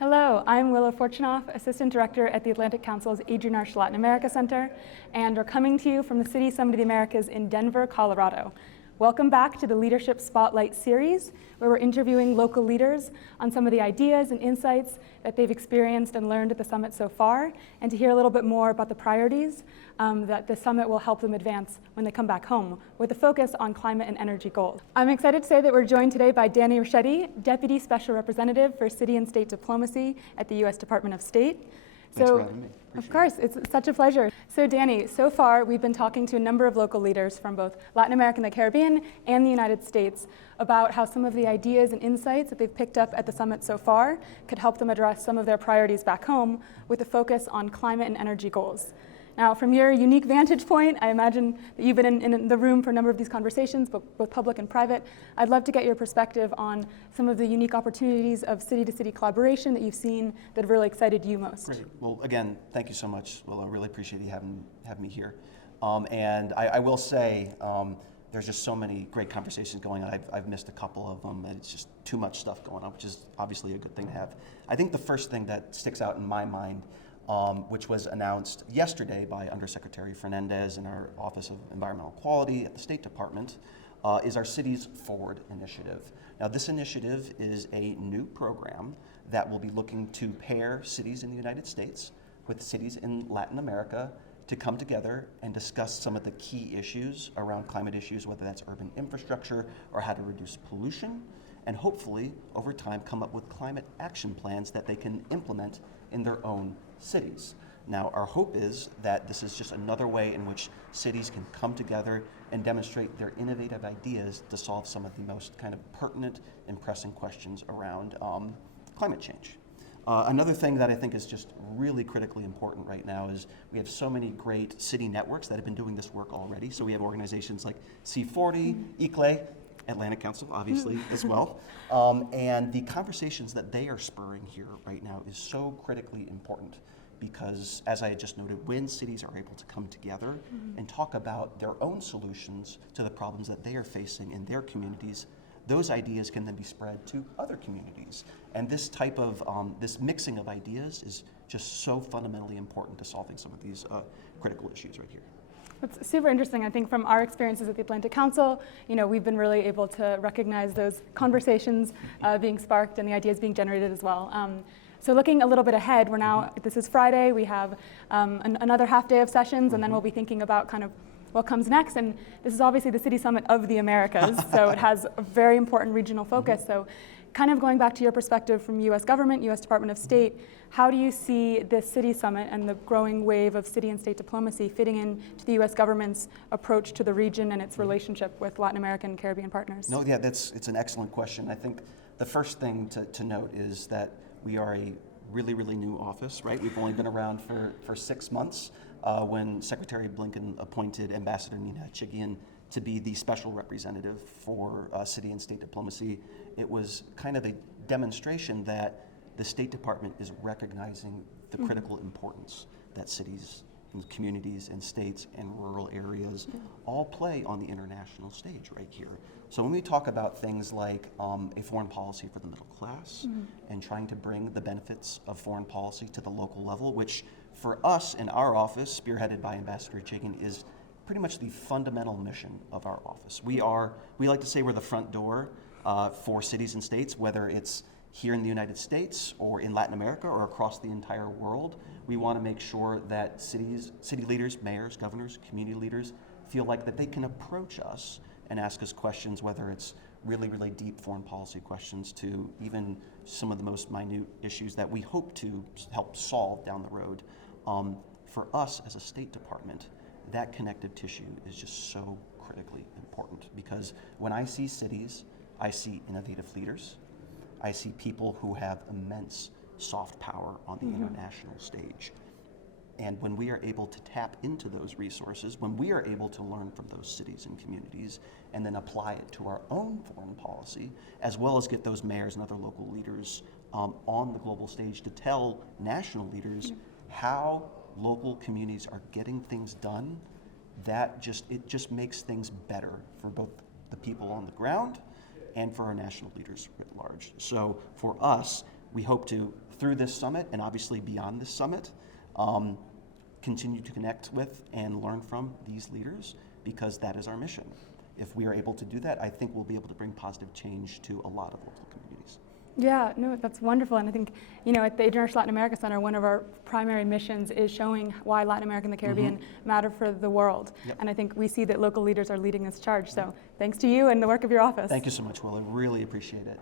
Hello, I'm Willow Fortunoff, Assistant Director at the Atlantic Council's Adrienne Arsht Latin America Center, and we're coming to you from the City Summit of the Americas in Denver, Colorado. Welcome back to the Leadership Spotlight series, where we're interviewing local leaders on some of the ideas and insights that they've experienced and learned at the summit so far, and to hear a little bit more about the priorities that the summit will help them advance when they come back home, with a focus on climate and energy goals. I'm excited to say that we're joined today by Daniel Ricchetti, Deputy Special Representative for City and State Diplomacy at the U.S. Department of State. Thanks for having me. Of course, it's such a pleasure. So Danny, so far we've been talking to a number of local leaders from both Latin America and the Caribbean and the United States about how some of the ideas and insights that they've picked up at the summit so far could help them address some of their priorities back home with a focus on climate and energy goals. Now, from your unique vantage point, I imagine that you've been in the room for a number of these conversations, both public and private. I'd love to get your perspective on some of the unique opportunities of city-to-city collaboration that you've seen that have really excited you most. Great. Well, again, thank you so much, Willow. I really appreciate you having me here. And I will say, there's just so many great conversations going on. I've missed a couple of them, and it's just too much stuff going on, which is obviously a good thing to have. I think the first thing that sticks out in my mind, which was announced yesterday by Undersecretary Fernandez in our Office of Environmental Quality at the State Department, is our Cities Forward initiative. Now, this initiative is a new program that will be looking to pair cities in the United States with cities in Latin America to come together and discuss some of the key issues around climate issues, whether that's urban infrastructure or how to reduce pollution, and hopefully, over time, come up with climate action plans that they can implement in their own cities. Now, our hope is that this is just another way in which cities can come together and demonstrate their innovative ideas to solve some of the most kind of pertinent and pressing questions around climate change. Another thing that I think is just really critically important right now is we have so many great city networks that have been doing this work already. So we have organizations like C40, ICLE, Atlantic Council, obviously, as well. And the conversations that they are spurring here right now is so critically important because, as I had just noted, when cities are able to come together and talk about their own solutions to the problems that they are facing in their communities, those ideas can then be spread to other communities. And this type of, this mixing of ideas is just so fundamentally important to solving some of these critical issues right here. It's super interesting. I think from our experiences at the Atlantic Council, we've been really able to recognize those conversations being sparked and the ideas being generated as well. So looking a little bit ahead, this is Friday, we have another half day of sessions, and then we'll be thinking about kind of what comes next. And this is obviously the City Summit of the Americas, so it has a very important regional focus. So kind of going back to your perspective from U.S. government, U.S. Department of State, how do you see this City Summit and the growing wave of city and state diplomacy fitting into the U.S. government's approach to the region and its relationship with Latin American and Caribbean partners? No, yeah, it's an excellent question. I think the first thing to note is that we are a really, really new office, right? We've only been around for 6 months when Secretary Blinken appointed Ambassador Nina Chigian to be the special representative for city and state diplomacy. It was kind of a demonstration that the State Department is recognizing the critical importance that cities and communities and states and rural areas all play on the international stage right here. So when we talk about things like a foreign policy for the middle class and trying to bring the benefits of foreign policy to the local level, which for us in our office, spearheaded by Ambassador Chigian, is pretty much the fundamental mission of our office. We like to say we're the front door for cities and states, whether it's here in the United States or in Latin America or across the entire world. We want to make sure that city leaders, mayors, governors, community leaders feel like that they can approach us and ask us questions, whether it's really, really deep foreign policy questions to even some of the most minute issues that we hope to help solve down the road. For us as a State Department, that connective tissue is just so critically important because when I see cities, I see innovative leaders. I see people who have immense soft power on the international stage. And when we are able to tap into those resources, when we are able to learn from those cities and communities and then apply it to our own foreign policy, as well as get those mayors and other local leaders on the global stage to tell national leaders how local communities are getting things done, it just makes things better for both the people on the ground and for our national leaders writ large. So for us, we hope to, through this summit and obviously beyond this summit, continue to connect with and learn from these leaders, because that is our mission. If we are able to do that, I think we'll be able to bring positive change to a lot of local communities. Yeah, no, that's wonderful. And I think, you know, at the Adrienne Arsht Latin America Center, one of our primary missions is showing why Latin America and the Caribbean matter for the world. Yep. And I think we see that local leaders are leading this charge. So thanks to you and the work of your office. Thank you so much, Willow. Really appreciate it.